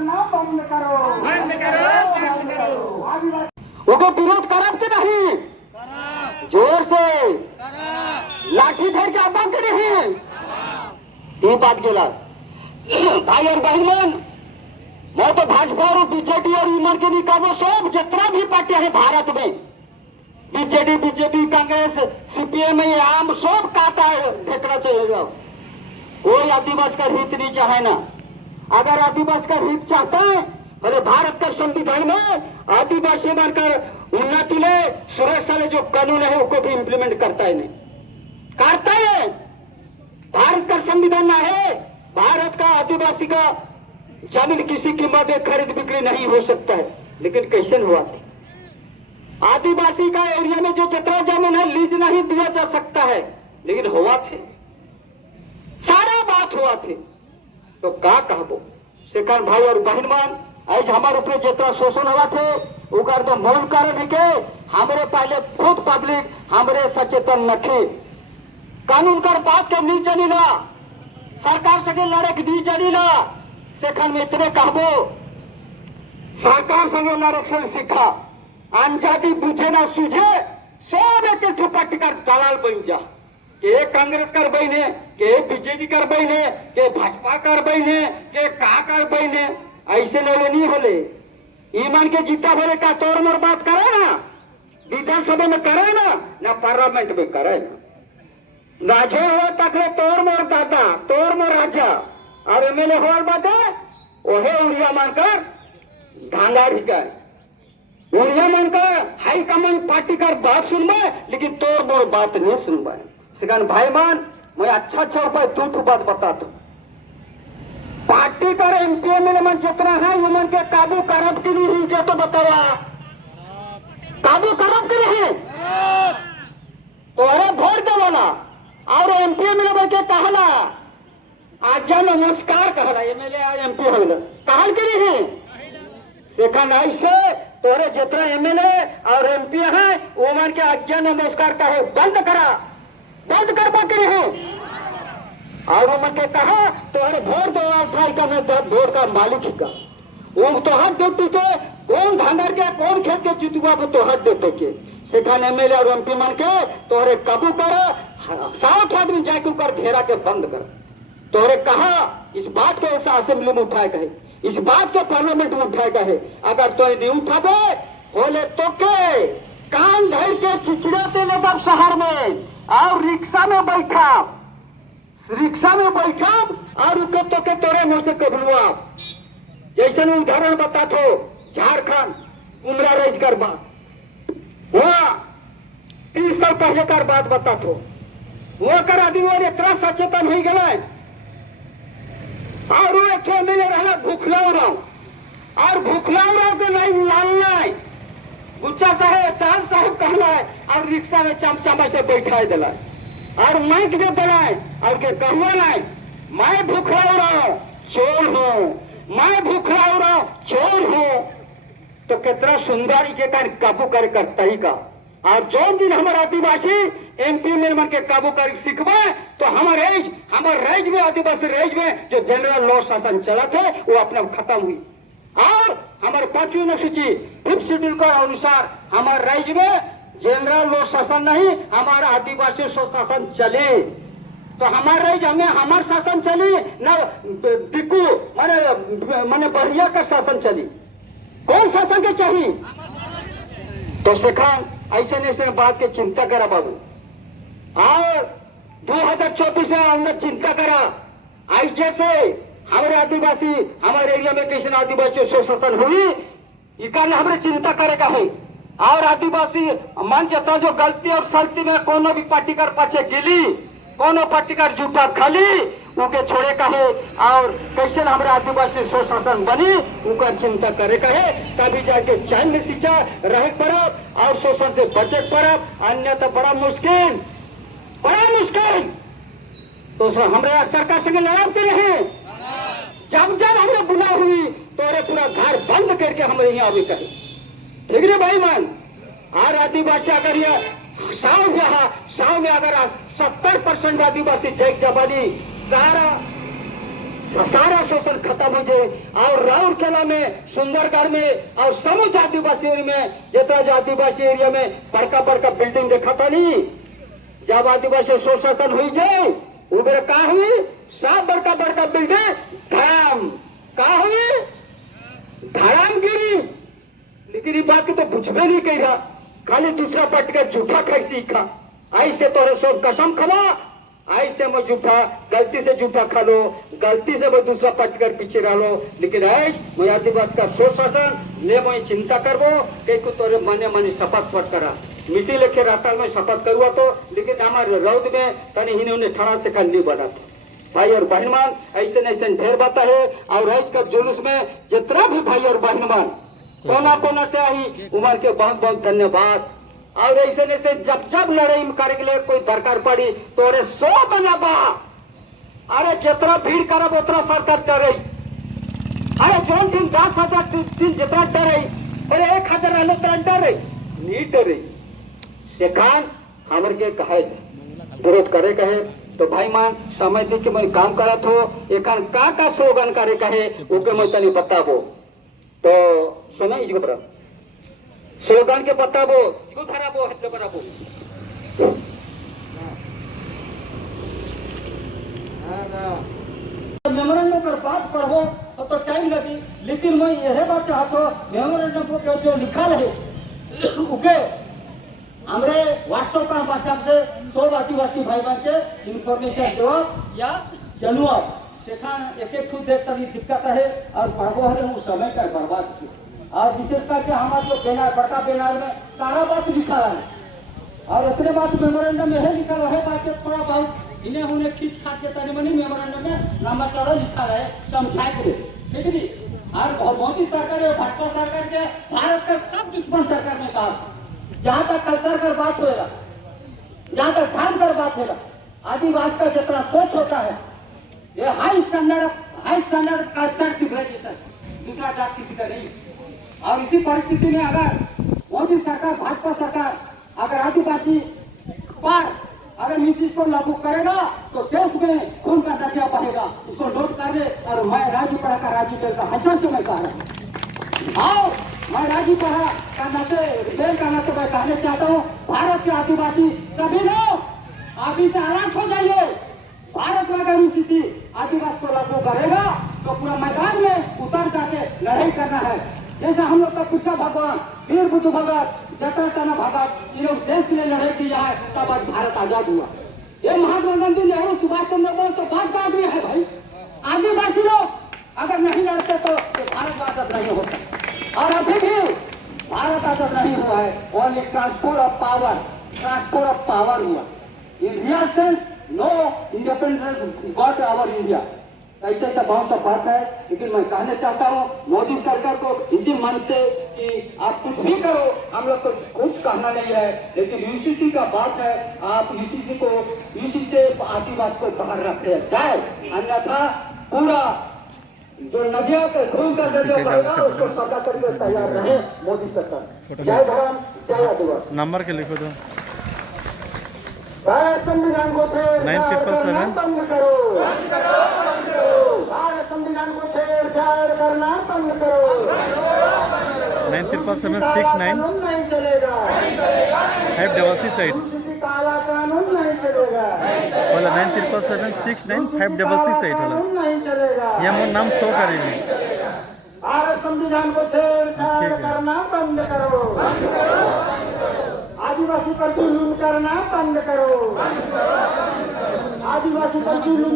करना बंद करो, बंद करो, बंद करो। आदिवासी वो विरोध करब के नहीं, जोर से लाठी धर के आवाज नहीं, ये बात गेला भाई और बहन। मैं तो भाजपा और बीजेपी और ईमन के निकाबो सब जितना भी पार्टी है भारत में, बीजेडी बीजेपी कांग्रेस सीपीएम ये आम सब काटा है फेंकना चाहिए। कोई आदिवासी का हित नहीं चाहे ना। अगर आदिवासी का हित चाहता है अरे भारत का संविधान में आदिवासी बनकर उन्नति ले सुरक्षा ले जो कानून है उसको भी इम्प्लीमेंट करता है, नहीं करता है। भारत का संविधान ना है, भारत का आदिवासी का जमीन किसी कीमत में खरीद बिक्री नहीं हो सकता है। लेकिन कैसे हुआ थे आदिवासी का एरिया में जो जितना जमीन है लीज नहीं दिया जा सकता है, लेकिन हुआ थे सारा बात हुआ थे। तो का कहबो शेखर भाई और बहन मान आज हमारे ऊपर जितना शोषण हुआ थे उकर तो मूल कारण है के हमारे पहले खुद पब्लिक हमारे सचेतन न थे। कानून कर बात के नहीं चलीला, सरकार संगे लड़े के नहीं चलीला। शेखर में इतने कहबो सरकार संगे लड़े से सीखा, अनजाति बुझे ना सूझे सब एक झुपट कर दलाल बन जा। के कांग्रेस कर बहने, के बीजेपी कर बहने, के भाजपा कर बहने, के का कर बहने, ऐसे लोग नहीं होले। ईमान के जीता भरे का तोड़ मोड़ बात करे ना, विधानसभा में करे ना पार्लियामेंट में करे ना। राजा हुआ तकले तोड़ मोड़ दादा तोड़ मोड़ राजा और एमएलए हुआ बाते ओहे उड़िया मानकर ढांगा ढिकाए। उड़िया मानकर हाईकमान पार्टी का बात सुनबे लेकिन तोड़ मोड़ बात नहीं सुनबे। सिकन भाई मान मैं अच्छा रुपए दो बात बता दू। पार्टी का एमपी एमएलए मन जितना है उमन के काबू करब की नहीं जो तो बतावा काबू करब की नहीं तो अरे वोट देवाला और एमपी एमएलए के कहला आज्ञा नमस्कार कहला एमएलए और एमपी होल कहल की नहीं देखन ऐसे तोरे जितना एमएलए और एमपी है उमन के आज्ञा नमस्कार कहे बंद कर पाते नहीं और उमन के कहा तोहरे वोट दो का मैं वोट का मालिक ही का वो तो हट देते के कौन धांगर के कौन खेत के जीतुआ वो तो हट देते के सेखान एमएलए और एमपी मन के तोहरे काबू कर 60 आदमी जाके कर घेरा के बंद कर। तोहरे कहा इस बात को असेंबली में उठाए कहे, इस बात को पार्लियामेंट में उठाए कहे। अगर तो नहीं उठाबे बोले तो के कान धर के चिचड़ाते ले तब शहर में और रिक्शा में बैठा और उनको तो के तोरे मुंह से कबलुआ। जैसे उदाहरण बता थो झारखंड उमरा रोजगार बात वहाँ 30 साल पहले का बात बता थो वो कर आदमी और इतना सचेतन हो गए और वो एक एमएलए रहा भूखलाऊ और भूखलाऊ के नहीं लालना गुच्चा साहेब चांद साहेब कहला और रिक्शा में चमचमा से बैठा दिला और माइक में बनाए और के कहवा नहीं मैं भूखा रहा हूं चोर हूं, मैं भूखा रहा हूं चोर हूं। तो कितना सुंदर के कारण काबू करे कर तरीका। और जो दिन हमारे आदिवासी एमपी में के काबू कर सीखबे तो हमारे रेज में आदिवासी रेज में जो जनरल लॉ शासन चला थे वो अपना खत्म हुई। और हमारे 5वीं अनुसूची 5th शेड्यूल के अनुसार हमारे राज्य में जनरल लॉ शासन नहीं हमारा आदिवासी शासन चले। तो हमारे राज्य हमें हमार शासन चली न दिक्कू माने बढ़िया का शासन चली। कौन शासन के चाहिए तो शेखान ऐसे नहीं बात की चिंता करा बाबू। और 2024 में हमने चिंता करा ऐसे से हमारे आदिवासी हमारे एरिया में किसी आदिवासी शासन हुई ये कारण हमें चिंता करेगा है। और आदिवासी मन जाता जो गलती और सलती में कोनो भी पार्टी कर पाछे गिली कोनो पार्टी कर झूठा खाली उनके छोड़े का है। और कैसे हमारे आदिवासी शासन बनी उनका चिंता करे का है तभी जाके चैन में सींचा रहे परब और शोषण से बचे परब अन्यथा बड़ा मुश्किल तो हमारे सरकार संगे लड़ाते रहे। जब हमने बुला हुई तो पूरा घर बंद करके हमारे यहाँ अभी कहे ठीक है भाई मान। और आदिवासी अगर ये 100 में अगर 70% आदिवासी जैक जबानी सारा सारा शोषण खत्म हो जाए और राउरकेला में सुंदरगढ़ में और समूच आदिवासी एरिया में जितना जो आदिवासी एरिया में बड़का बड़का बिल्डिंग देखा था नहीं, जब आदिवासी शोषण हो जाए वो मेरे कहा हुई सब बड़का बड़का बिल्डिंग धड़ाम कहा हुई धड़ाम गिरी। लेकिन ये बात की तो बुझबे नहीं कही रहा, खाली दूसरा पट कर झूठा खाई सीखा। ऐसे तोरे सो कसम खवा, ऐसे मैं झूठा गलती से झूठा खा लो, गलती से मैं दूसरा पट कर पीछे रह लो। लेकिन ऐस मैं आदिवासी का सोच शासन ले मैं चिंता करबो कई को तोरे मने मने शपथ पट करा मिट्टी लेके रास्ता में शपथ करुआ तो। लेकिन हमारे रौद में तनी ही उन्हें ठड़ा से कल नहीं बना था। भाई और बहनमान ऐसे ऐसे ढेर बात है और ऐस का जुलूस में जितना भी भाई और बहनमान कोना कोना से आई उमर के बहुत बहुत धन्यवाद। और ऐसे ऐसे जब जब लड़ाई करे के लिए कोई दरकार पड़ी तो अरे 100 बनाबा, अरे जितना भीड़ करब उतना सरकार डरे। अरे जो दिन 10,000 दिन जितना डरे अरे 1,000 रहने उतना डरे नहीं डरे सेखान हमर के कहे विरोध करे कहे तो भाई मान समय दी के मैं काम करत हो एकान का स्लोगन करे कहे ओके मैं तनी बताबो तो सुना इजको बरा स्लोगन के बताबो इको खराबो हट बराबो मेमोरेंडम कर बात पढ़ो तो टाइम लगी। लेकिन मैं यह बात चाहता हूँ मेमोरेंडम को जो लिखा है उके हमरे व्हाट्सएप का माध्यम से सब आदिवासी भाई बहन के इंफॉर्मेशन दो या चलुआ सेखान एक एक खुद देख तभी दिक्कत है और पढ़बो है वो समय कर बर्बाद की। और विशेष करके हमारे जो बैनर बड़का बैनर में सारा बात लिखा है और इतने बात मेमोरेंडम में है लिखा है बात के थोड़ा बहुत इन्हें उन्हें खींच खाच के तनी मनी मेमोरेंडम में लंबा चौड़ा लिखा है समझाए के ठीक है नहीं। और मोदी सरकार और भाजपा सरकार के भारत का सब दुश्मन सरकार में कहा जहां तक कल्चर कर बात होगा जहां तक धर्म कर बात होगा आदिवासी का जितना सोच होता है ये हाई स्टैंडर्ड कल्चर सीख सर दूसरा जात किसी का नहीं। और इसी परिस्थिति में अगर मोदी सरकार भाजपा सरकार अगर आदिवासी पर अगर इस चीज को लागू करेगा तो देश में खून का दरिया बहेगा। इसको नोट कर ले। और मैं राजू पढ़ा का राजू बेल का हजर से मैं कह रहा हूँ मैं राजू पढ़ा का नाते बेल का नाते मैं कहना चाहता हूँ भारत के आदिवासी सभी लोग आप इसे अलर्ट हो जाइए। भारत में अगर इसी आदिवासी को लागू करेगा तो पूरा मैदान में उतर जाके लड़ाई करना है। जैसे हम लोग का कृष्ण भगवान वीर बुद्ध भगत जटाना भगत ये लोग देश के लिए लड़ाई किया है तब आज भारत आजाद हुआ। ये महात्मा गांधी नेहरू सुभाष चंद्र बोस तो बात का आदमी है भाई। आदिवासी लोग अगर नहीं लड़ते तो भारत आजाद नहीं होता। और अभी भी भारत आजाद नहीं हुआ है ओनली ट्रांसफर ऑफ पावर हुआ। इंडिया से no independence got our India ऐसे ऐसा बहुत सा बात है। लेकिन मैं कहना चाहता हूँ मोदी सरकार को इसी मन से कि आप कुछ भी करो हम लोग को कुछ कहना नहीं है। लेकिन यूसीसी का बात है आप यूसीसी से आदिवासी को बाहर रखे जाए अन्यथा पूरा जो नदियों के खून का दरिया बहेगा उसको सौदा करके तैयार रहे मोदी सरकार। जय धर्म जय आदिवासी। नंबर के लिखो दो भारत संविधान को छेड़छाड़ बंद करो भारत संविधान को छेड़छाड़ करना बंद करो 937769 नहीं चलेगा 566 काला कानून नहीं चलेगा बोला 937769 566 होला नहीं चलेगा ये मोर नाम शो करेगी। भारत संविधान को छेड़छाड़ करना बंद करो आदिवासी पर जुलूम करना बंद करो आदिवासी पर जुलूम